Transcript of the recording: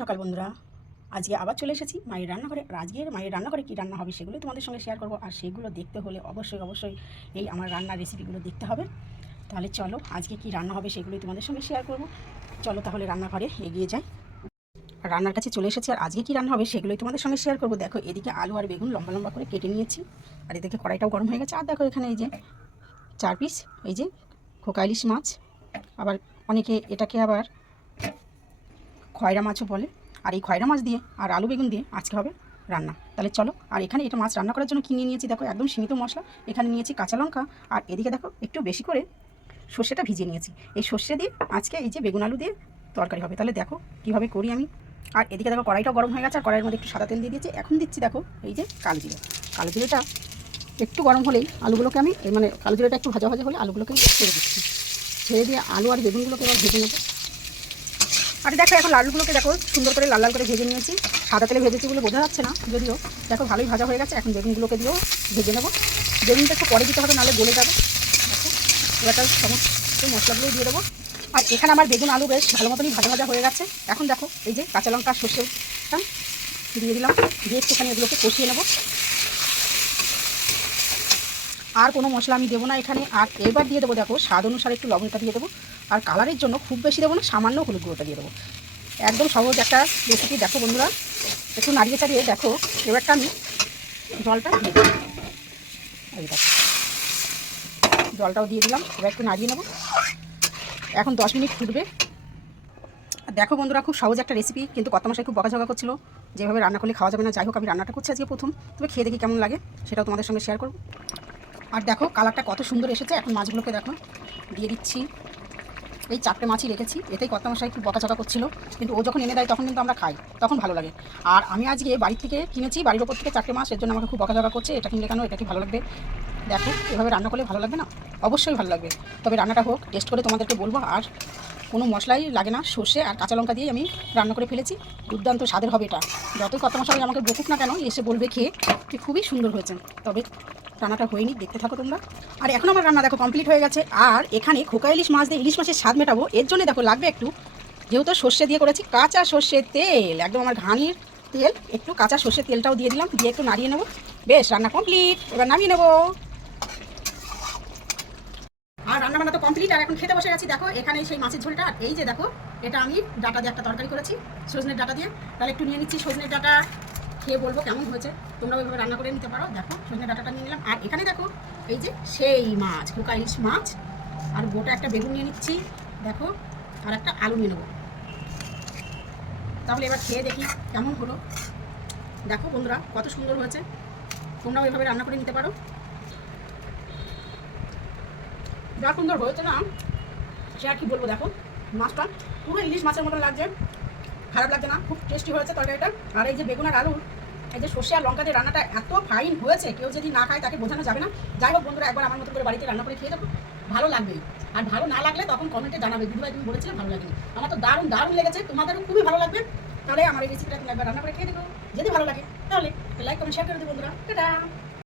সকাল বন্ধুরা, আজকে আবার চলে এসেছি মায়ের রান্নাঘরে। আর আজকের মায়ের রান্নাঘরে কী রান্না হবে সেগুলো তোমাদের সঙ্গে শেয়ার করব। আর সেগুলো দেখতে হলে অবশ্যই এই আমার রান্নার রেসিপিগুলো দেখতে হবে। তাহলে চলো আজকে কি রান্না হবে সেগুলোই তোমাদের সঙ্গে শেয়ার করব। চলো তাহলে রান্নাঘরে এগিয়ে যাই। আর রান্নার কাছে চলে এসেছি, আর আজকে কী রান্না হবে সেগুলোই তোমাদের সঙ্গে শেয়ার করব। দেখো এদিকে আলু আর বেগুন লম্বা লম্বা করে কেটে নিয়েছি, আর এদিকে কড়াইটাও গরম হয়ে গেছে। আর দেখো এখানে এই যে 4 পিস এই যে খোকা ইলিশ মাছ, আবার অনেকে এটাকে আবার খয়রা মাছও বলে। আর এই খয়রা মাছ দিয়ে আর আলু বেগুন দিয়ে আজকে হবে রান্না। তাহলে চলো। আর এখানে এটা মাছ রান্না করার জন্য কী নিয়েছি দেখো, একদম সীমিত মশলা। এখানে নিয়েছি কাঁচা লঙ্কা, আর এদিকে দেখো একটু বেশি করে সর্ষেটা ভিজিয়ে নিয়েছি। এই সর্ষে দিয়ে আজকে এই যে বেগুন আলু দিয়ে তরকারি হবে। তাহলে দেখো কীভাবে করি আমি। আর এদিকে দেখো কড়াইটাও গরম হয়ে গেছে, আর কড়াইয়ের মধ্যে একটু সাদা তেল দিয়ে দিয়েছি। এখন দিচ্ছি দেখো এই যে কালো জিরে। কালো জিরেটা একটু গরম হলেই আলুগুলোকে আমি কালো জিরেটা একটু ভাজা ভাজা হলে আলুগুলোকে ছেড়ে দিচ্ছি। ছেড়ে দিয়ে আলু আর বেগুনগুলোকে এবার ভেজে নেবো। আর দেখো এখন আলুগুলোকে দেখো সুন্দর করে লাল লাল করে ভেজে নিয়েছি। সাদা তেলে ভেজেছি বলে বোঝা যাচ্ছে না, যদিও দেখো ভালোই ভাজা হয়ে গেছে। এখন বেগুনগুলোকে দিয়েও ভেজে নেবো। বেগুনটা একটু পরে দিতে হবে, নাহলে গলে যাবে। দেখো এবার তার সমস্ত মশলাগুলোই দিয়ে দেবো। আর এখানে আমার বেগুন আলু বেশ ভালো মতনই ভাজা ভাজা হয়ে গেছে। এখন দেখো এই যে কাঁচা লঙ্কা সর্ষেটা দিয়ে দিলাম, দিয়ে একটুখানি এগুলোকে কষিয়ে নেবো। আর কোনো মশলা আমি দেবো না এখানে। আর এবার দিয়ে দেবো দেখো স্বাদ অনুসারে একটু লবণটা দিয়ে দেবো। আর কালারের জন্য খুব বেশি দেবো না, সামান্য হলুদ গুঁড়োটা দিয়ে দেবো। একদম সহজ একটা রেসিপি। দেখো বন্ধুরা একটু নাড়িয়ে চাড়িয়ে দেখো এবারটা আমি জলটা দিয়ে দেবো। এই দেখো জলটাও দিয়ে দিলাম, এবার একটু নাড়িয়ে নেবো। এখন 10 মিনিট ফুটবে। দেখো বন্ধুরা খুব সহজ একটা রেসিপি, কিন্তু কর্তামশাই খুব বকাঝকা করছিল যেভাবে রান্না করলে খাওয়া যাবে না। যাই হোক আমি রান্নাটা করছি আজকে প্রথম, তবে খেয়ে দেখি কেমন লাগে সেটাও তোমাদের সঙ্গে শেয়ার করবো। আর দেখো কালারটা কত সুন্দর এসেছে। এখন মাছগুলোকে দেখো দিয়ে দিচ্ছি। এই 4টে মাছই রেখেছি, এতেই কর্তামশাই খুব বকাঝকা করছিল, কিন্তু ও যখন এনে দেয় তখন কিন্তু আমরা খাই, তখন ভালো লাগে। আর আমি আজকে বাড়ি থেকে কিনেছি, বাড়ির ওপর থেকে 4টে মাছ, এর জন্য আমাকে খুব বকাঝকা করছে এটা কিনলে কেন, এটা কি ভালো লাগবে। দেখো এভাবে রান্না করলে ভালো লাগবে না? অবশ্যই ভালো লাগবে, তবে রান্নাটা হোক, টেস্ট করে তোমাদেরকে বলবো। আর কোনো মশলাই লাগে না, সর্ষে আর কাঁচা লঙ্কা দিয়ে আমি রান্না করে ফেলেছি। দুর্দান্ত স্বাদের হবে এটা। যতই কর্তামশাই আমাকে বকুক না কেন, এসে বলবে খেয়ে যে খুবই সুন্দর হয়েছে। তবে রান্নাটা হয়নি, দেখতে থাকো তোমরা। আর এখন আমার রান্না দেখো কমপ্লিট হয়ে গেছে। আর এখানে খোকা ইলিশ মাছ দিয়ে ইলিশ মাছের স্বাদ মেটাবো, এর জন্য দেখো লাগবে একটু, যেহেতু সর্ষে দিয়ে করেছি, কাঁচা সর্ষের তেল, একদম আমার ঘানির তেল। একটু কাঁচা সর্ষের তেলটাও দিয়ে দিলাম, দিয়ে একটু নাড়িয়ে নেবো। বেশ রান্না কমপ্লিট, এবার নামিয়ে নেবো। আর রান্না বান্না তো কমপ্লিট, আর এখন খেতে বসে গেছি। দেখো এখানে সেই মাছের ঝোলটা, এই যে দেখো এটা আমি ডাটা দিয়ে একটা তরকারি করেছি, সজনের ডাটা দিয়ে। তাহলে একটু নিয়ে নিচ্ছি সজনের ডাটা, খেয়ে বলবো কেমন হয়েছে। তোমরা ওইভাবে রান্না করে নিতে পারো। দেখো সজনের ডাটাটা নিয়ে নিলাম। আর এখানে দেখো এই যে সেই মাছ, খোকা ইলিশ মাছ, আর গোটা একটা বেগুন নিয়ে নিচ্ছি দেখো, আর একটা আলু নিয়ে নেবো। তাহলে এবার খেয়ে দেখি কেমন হলো। দেখো বন্ধুরা কত সুন্দর হয়েছে, তোমরাও ওইভাবে রান্না করে নিতে পারো। যা সুন্দর হয়েছে না, সে আর কি বলবো। দেখো মাছটা পুরো ইলিশ মাছের মতন লাগছে, খারাপ লাগছে না, খুব টেস্টি হয়েছে তরকারিটা। আর এই যে বেগুন আর আলু, এই যে সর্ষে আর লঙ্কা দিয়ে রান্নাটা এত ফাইন হয়েছে, কেউ যদি না খায় তাকে বোঝানো যাবে না। যাই হোক বন্ধুরা, একবার আমার মতো করে বাড়িতে রান্না করে খেয়ে দেখো, ভালো লাগবেই। আর ভালো না লাগলে তখন কমেন্টে জানাবে, দিদিভাই তুমি বলেছিলে ভালো লাগেনি। আমার তো দারুণ দারুণ লেগেছে, তোমাদেরও খুবই ভালো লাগবে। তাহলে আমার এই রেসিপিটা তুমি একবার রান্না করে খেয়ে দেখো, যদি ভালো লাগে তাহলে লাইক কমেন্ট শেয়ার করে দেবো বন্ধুরা। টাটা।